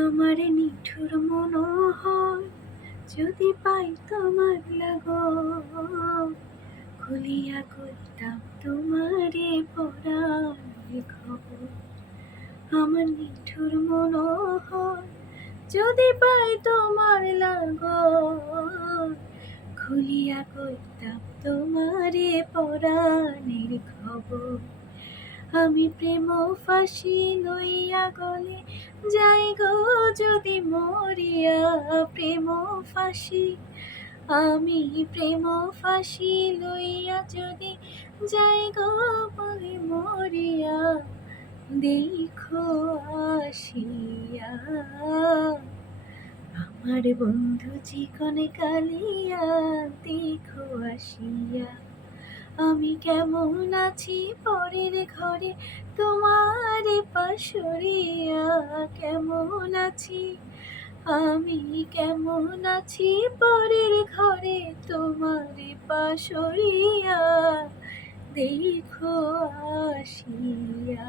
আমার নিঠুর মনোহর যদি পাই তোমার লাগো, খুলিয়া কইতাম তোমারে পরাণের খবর। আমার নিঠুর মনোহর যদি পাই তোমার লাগো, খুলিয়া কইতাম তোমারে পরাণের খবর। আমি প্রেম ফাঁসি লইয়া গলে যাই গো যদি মরিয়া, প্রেম ফাঁসি আমি প্রেম ফাঁসি লইয়া যদি যাই গো বলে মরিয়া, দেখো আসিয়া আমার বন্ধু চিকন কালিয়া, দেখো আসিয়া আমি কেমন আছি পরের ঘরে তোমার পাশরিয়া। কেমন আছি আমি, কেমন আছি পরের ঘরে তোমার পাশরিয়া, দেখো আসিয়া।